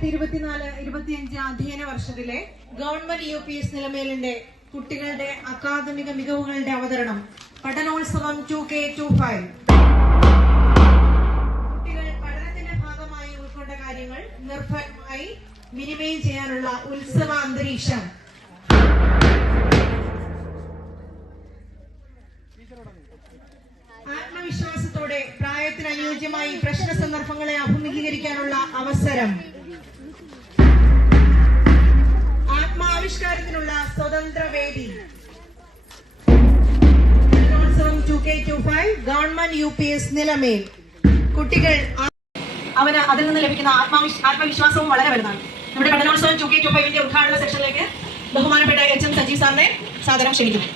2024-25 അധ്യയന വർഷത്തിലെ government UPS നിലമേലിന്റെ കുട്ടികളുടെ അക്കാദമിക മികവുകളുടെ അവതരണം പഠനോത്സവം 2K25. കുട്ടികൾ പഠനത്തിന്റെ ഭാഗമായി ഉൾക്കൊണ്ട കാര്യങ്ങൾ നിർഭയമായി വിനിമയം ചെയ്യാനുള്ള ഉത്സവ അന്തരീക്ഷം. ആത്മവിശ്വാസത്തോടെ പ്രായത്തിന് അനുയോജ്യമായി പ്രശ്ന സന്ദർഭങ്ങളെ അഭിമുഖീകരിക്കാനുള്ള അവസരം. ആത്മാവിഷ്കാരത്തിനുള്ള സ്വതന്ത്ര വേദി. 2K25 government UPS Nilamel. കുട്ടികൾ അവന് അതിൽ നിന്ന് ലഭിക്കുന്ന ആത്മവിശ്വാസവും വളരെ വലുതാണ്. നമ്മുടെ പഠനോത്സവം 2K25 ഉദ്ഘാടന സെക്ഷനിലേക്ക് ബഹുമാനപ്പെട്ട HM സജീവ് സാറിനെ സാദരം ക്ഷണിക്കുന്നു.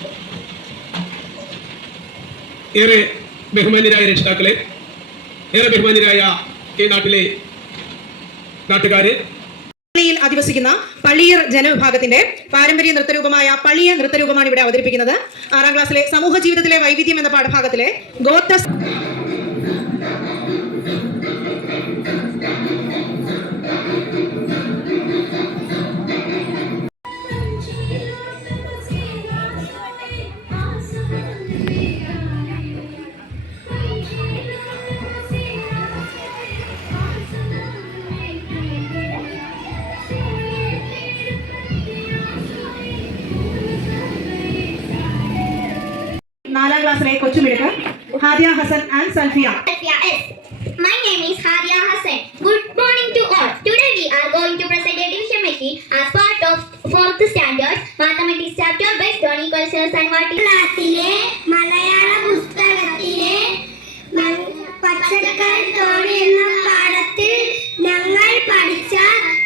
ഏറെ ബഹുമാന്യരായ രക്ഷിതാക്കളെ, ഏറെ ബഹുമാന്യരായ ഈ നാട്ടിലെ നാട്ടുകാര്, അധിവസിക്കുന്ന പള്ളിയർ ജനവിഭാഗത്തിന്റെ പാരമ്പര്യ നൃത്തരൂപമായ പള്ളിയ നൃത്തരൂപമാണ് ഇവിടെ അവതരിപ്പിക്കുന്നത്. 6ാം ക്ലാസ്സിലെ സമൂഹ ജീവിതത്തിലെ വൈവിധ്യം എന്ന പാഠഭാഗത്തിലെ ഗോത്ര ക്ലാസ്സിലെ കൊച്ചുമിടുക്ക് Hadiya Hasan and Salfiya. My name is Hadia Hassan. Good morning to all. Today we are going to present a division machine as part of 4th standard mathematics chapter based on equations and what ക്ലാസ്സിലെ മലയാള പുസ്തകത്തിലെ പച്ചക്കറി തോണി എന്ന പാഠത്തിൽ ഞങ്ങൾ പഠിച്ച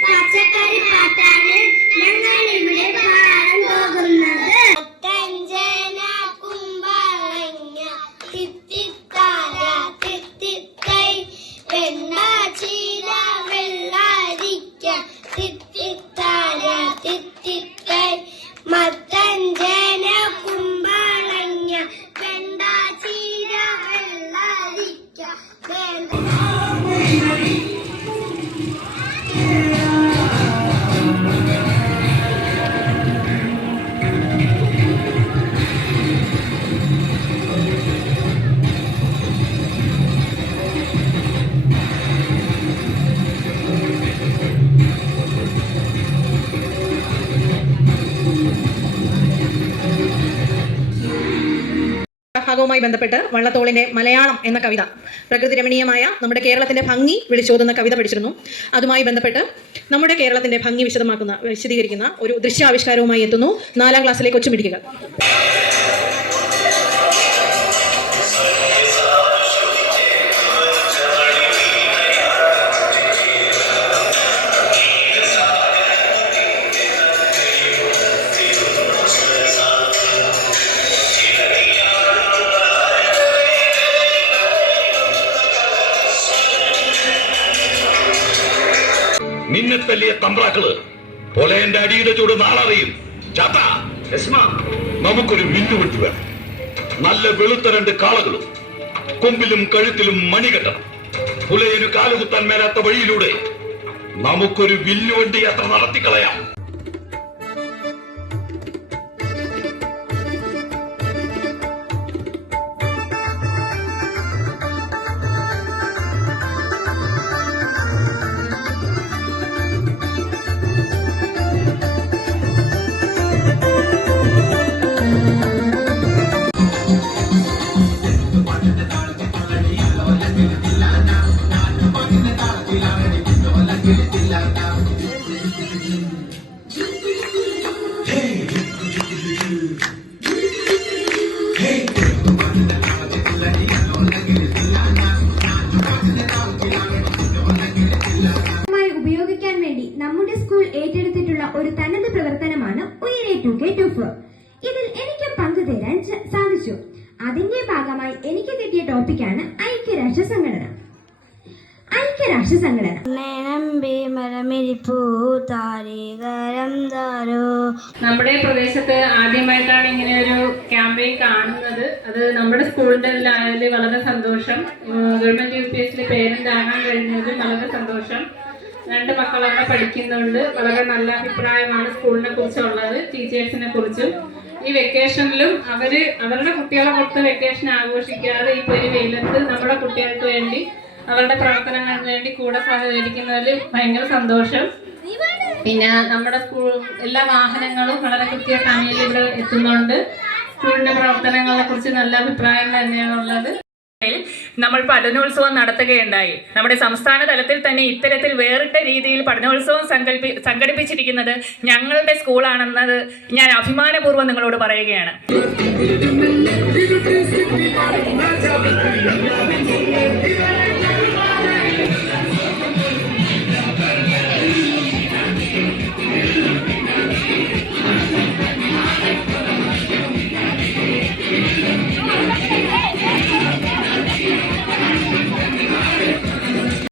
പച്ചക്കറി പാട്ടാണ് ഞങ്ങൾ ഇവിടെ പാടാൻ പോകുന്നത്. ഭാഗവുമായി ബന്ധപ്പെട്ട് വള്ളത്തോളിന്റെ മലയാളം എന്ന കവിത, പ്രകൃതി രമണീയമായ നമ്മുടെ കേരളത്തിന്റെ ഭംഗി വിളിച്ചോതുന്ന കവിത പഠിച്ചിരുന്നു. അതുമായി ബന്ധപ്പെട്ട് നമ്മുടെ കേരളത്തിന്റെ ഭംഗി വിശദീകരിക്കുന്ന ഒരു ദൃശ്യാവിഷ്കാരവുമായി എത്തുന്നു 4ാം ക്ലാസ്സിലെ കൊച്ചുമിടുക്കികൾ. നിന്നെ തല്ലിയ തമ്പ്രാക്കള് പൊലയന്റെ അടിയുടെ ചൂട് നാളറിയും. ചാത്ത നമുക്കൊരു മിന്നുവെട്ടി വേണം. നല്ല വെളുത്ത 2 കാളകളും കൊമ്പിലും കഴുത്തിലും മണികെട്ടണം. പുലയന് കാലുകുത്താൻ മേലാത്ത വഴിയിലൂടെ നമുക്കൊരു വില്ലുവണ്ടി യാത്ര നടത്തിക്കളയാം. ഉപയോഗിക്കാൻ വേണ്ടി നമ്മുടെ സ്കൂൾ ഏറ്റെടുത്തിട്ടുള്ള ഒരു തനത് പ്രവർത്തനമാണ് ഉയരെ 2K24. ഇതിൽ എനിക്ക് പങ്കുതരാൻ സാധിച്ചു. അതിന്റെ ഭാഗമായി എനിക്ക് കിട്ടിയ ടോപ്പിക്കാണ് ഐക്യരാഷ്ട്ര സംഘടന. നമ്മുടെ പ്രദേശത്ത് ആദ്യമായിട്ടാണ് ഇങ്ങനെ ഒരു ക്യാമ്പയിൻ കാണുന്നത്. അത് നമ്മുടെ സ്കൂളിന്റെ വളരെ സന്തോഷം. ഗവൺമെന്റ് UPS പേരന്റ് ആകാൻ കഴിഞ്ഞതിൽ വളരെ സന്തോഷം. 2 മക്കൾ അവിടെ പഠിക്കുന്നുണ്ട്. വളരെ നല്ല അഭിപ്രായമാണ് സ്കൂളിനെ കുറിച്ചുള്ളത്, ടീച്ചേഴ്സിനെ കുറിച്ചും. ഈ വെക്കേഷനിലും അവരുടെ കുട്ടികളെ കൊടുത്ത വെക്കേഷൻ ആഘോഷിക്കാതെ ഇപ്പോൾ ഈ വെയിലത്ത് നമ്മുടെ കുട്ടികൾക്ക് വേണ്ടി അവരുടെ പ്രവർത്തനങ്ങൾക്ക് വേണ്ടി കൂടെ സഹകരിക്കുന്നതിൽ ഭയങ്കര സന്തോഷം. പിന്നെ നമ്മുടെ സ്കൂൾ എല്ലാ വാഹനങ്ങളും വളരെ കൃത്യസമയത്ത് ഇവിടെ എത്തുന്നുണ്ട്. സ്കൂളിന്റെ പ്രവർത്തനങ്ങളെ കുറിച്ച് നല്ല അഭിപ്രായങ്ങൾ തന്നെയാണുള്ളത്. നമ്മൾ പഠനോത്സവം നടത്തുകയുണ്ടായി. നമ്മുടെ സംസ്ഥാന തലത്തിൽ തന്നെ ഇത്തരത്തിൽ വേറിട്ട രീതിയിൽ പഠനോത്സവം സംഘടിപ്പിച്ചിരിക്കുന്നത് ഞങ്ങളുടെ സ്കൂളാണെന്നത് ഞാൻ അഭിമാനപൂർവ്വം നിങ്ങളോട് പറയുകയാണ്.